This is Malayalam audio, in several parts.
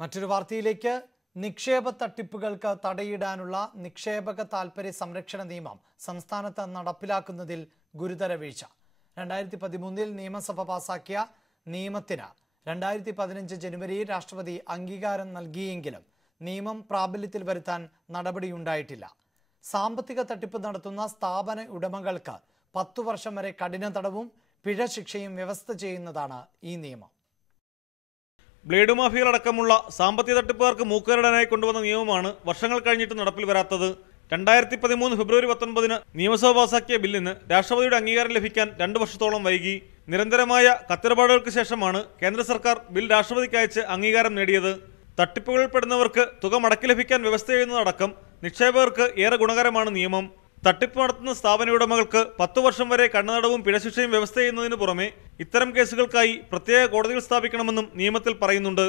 മറ്റൊരു വാർത്തയിലേക്ക്. നിക്ഷേപ തട്ടിപ്പുകൾക്ക് തടയിടാനുള്ള നിക്ഷേപക താൽപര്യ സംരക്ഷണ നിയമം സംസ്ഥാനത്ത് നടപ്പിലാക്കുന്നതിൽ ഗുരുതര വീഴ്ച. രണ്ടായിരത്തി പതിമൂന്നിൽ നിയമസഭ പാസാക്കിയ നിയമത്തിന് രണ്ടായിരത്തി പതിനഞ്ച് ജനുവരിയിൽ രാഷ്ട്രപതി അംഗീകാരം നൽകിയെങ്കിലും നിയമം പ്രാബല്യത്തിൽ വരുത്താൻ നടപടിയുണ്ടായിട്ടില്ല. സാമ്പത്തിക തട്ടിപ്പ് നടത്തുന്ന സ്ഥാപന ഉടമകൾക്ക് പത്തു വർഷം വരെ കഠിന തടവും പിഴ ശിക്ഷയും വ്യവസ്ഥ ചെയ്യുന്നതാണ് ഈ നിയമം. ബ്ലേഡ് മാഫിയകളടക്കമുള്ള സാമ്പത്തിക തട്ടിപ്പുകാർക്ക് മൂക്കുകരടാനായി കൊണ്ടുവന്ന നിയമമാണ് വർഷങ്ങൾ കഴിഞ്ഞിട്ട് നടപ്പിൽ വരാത്തത്. രണ്ടായിരത്തി പതിമൂന്ന് ഫെബ്രുവരി പത്തൊൻപതിന് നിയമസഭ പാസാക്കിയ ബില്ലിന് രാഷ്ട്രപതിയുടെ അംഗീകാരം ലഭിക്കാൻ രണ്ടു വർഷത്തോളം വൈകി. നിരന്തരമായ കത്തിടപാടുകൾക്ക് ശേഷമാണ് കേന്ദ്ര സർക്കാർ ബിൽ രാഷ്ട്രപതിക്ക് അയച്ച് അംഗീകാരം നേടിയത്. തട്ടിപ്പുകളിൽപ്പെടുന്നവർക്ക് തുക മടക്കി ലഭിക്കാൻ വ്യവസ്ഥ ചെയ്യുന്നതടക്കം നിക്ഷേപകർക്ക് ഏറെ ഗുണകരമാണ് നിയമം. തട്ടിപ്പ് നടത്തുന്ന സ്ഥാപന ഉടമകൾക്ക് പത്തു വർഷം വരെ കണ്ണുനടവും പിഴശിക്ഷയും വ്യവസ്ഥ ചെയ്യുന്നതിന് പുറമെ ഇത്തരം കേസുകൾക്കായി പ്രത്യേക കോടതികൾ സ്ഥാപിക്കണമെന്നും നിയമത്തിൽ പറയുന്നുണ്ട്.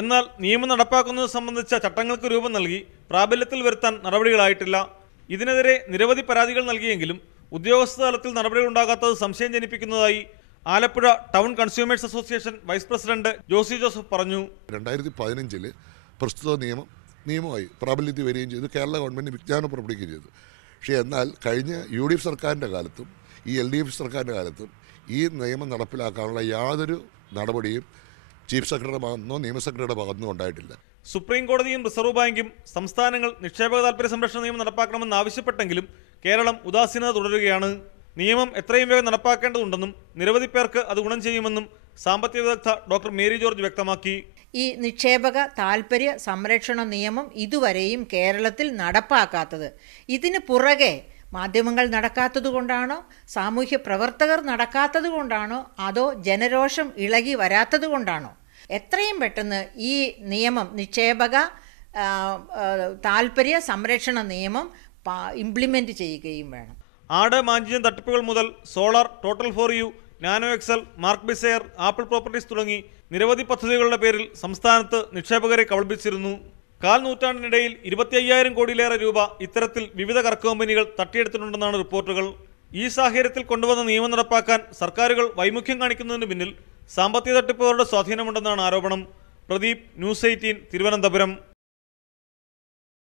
എന്നാൽ നിയമം നടപ്പാക്കുന്നത് സംബന്ധിച്ച ചട്ടങ്ങൾക്ക് രൂപം നൽകി പ്രാബല്യത്തിൽ വരുത്താൻ നടപടികളായിട്ടില്ല. ഇതിനെതിരെ നിരവധി പരാതികൾ നൽകിയെങ്കിലും ഉദ്യോഗസ്ഥ തലത്തിൽ നടപടികൾ ഉണ്ടാകാത്തത് സംശയം ജനിപ്പിക്കുന്നതായി Alappuzha town consumers association vice president Josy Joseph പറഞ്ഞു. രണ്ടായിരത്തി പതിനഞ്ചിൽ പ്രസ്തുത നിയമം നിയമമായി പ്രാബല്യത്തിൽ വരികയും ചെയ്തു. കേരള ഗവൺമെന്റ് വിജ്ഞാനം പുറപ്പെടുവിക്കുകയും ചെയ്തു. പക്ഷേ എന്നാൽ കഴിഞ്ഞ യു ഡി എഫ് സർക്കാരിന്റെ കാലത്തും ഈ എൽ ഡി എഫ് സർക്കാരിന്റെ കാലത്തും ഈ നിയമം നടപ്പിലാക്കാനുള്ള യാതൊരു നടപടിയും ചീഫ് സെക്രട്ടറിയുടെ ഭാഗത്തുനിന്നോ നിയമ സെക്രട്ടറിയുടെ ഭാഗത്തുനിന്നോ ഉണ്ടായിട്ടില്ല. സുപ്രീം കോടതിയും റിസർവ് ബാങ്കും സംസ്ഥാനങ്ങൾ നിക്ഷേപക താൽപര്യ സംരക്ഷണ നിയമം നടപ്പാക്കണമെന്ന് ആവശ്യപ്പെട്ടെങ്കിലും കേരളം ഉദാസീനത തുടരുകയാണ്. നിയമം എത്രയും വേഗം നടപ്പാക്കേണ്ടതുണ്ടെന്നും നിരവധി പേർക്ക് അത് ഗുണം ചെയ്യുമെന്നും സാമ്പത്തിക വിദഗ്ധ ഡോക്ടർ മേരി ജോർജ് വ്യക്തമാക്കി. ഈ നിക്ഷേപക താൽപ്പര്യ സംരക്ഷണ നിയമം ഇതുവരെയും കേരളത്തിൽ നടപ്പാക്കാത്തത്. ഇതിന് പുറകെ മാധ്യമങ്ങൾ നടക്കാത്തത് കൊണ്ടാണോ? സാമൂഹ്യ പ്രവർത്തകർ നടക്കാത്തത് കൊണ്ടാണോ? അതോ ജനരോഷം ഇളകി വരാത്തത് കൊണ്ടാണോ? എത്രയും പെട്ടെന്ന് ഈ നിയമം നിക്ഷേപക താൽപ്പര്യ സംരക്ഷണ നിയമം ഇംപ്ലിമെന്റ് ചെയ്യുകയും വേണം. ആട് മാഞ്ചിയം തട്ടിപ്പുകൾ മുതൽ solar total for you nano excel mark ബിസെയർ apple properties തുടങ്ങി നിരവധി പദ്ധതികളുടെ പേരിൽ സംസ്ഥാനത്ത് നിക്ഷേപകരെ കബളിപ്പിച്ചിരുന്നു. കാൽ നൂറ്റാണ്ടിനിടയിൽ ഇരുപത്തി അയ്യായിരം കോടിയിലേറെ രൂപ ഇത്തരത്തിൽ വിവിധ കറക്ക് കമ്പനികൾ തട്ടിയെടുത്തിട്ടുണ്ടെന്നാണ് റിപ്പോർട്ടുകൾ. ഈ സാഹചര്യത്തിൽ കൊണ്ടുവന്ന നിയമം നടപ്പാക്കാൻ സർക്കാരുകൾ വൈമുഖ്യം കാണിക്കുന്നതിന് പിന്നിൽ സാമ്പത്തിക തട്ടിപ്പുകാരുടെ സ്വാധീനമുണ്ടെന്നാണ് ആരോപണം. Pradeep news eighteen Thiruvananthapuram.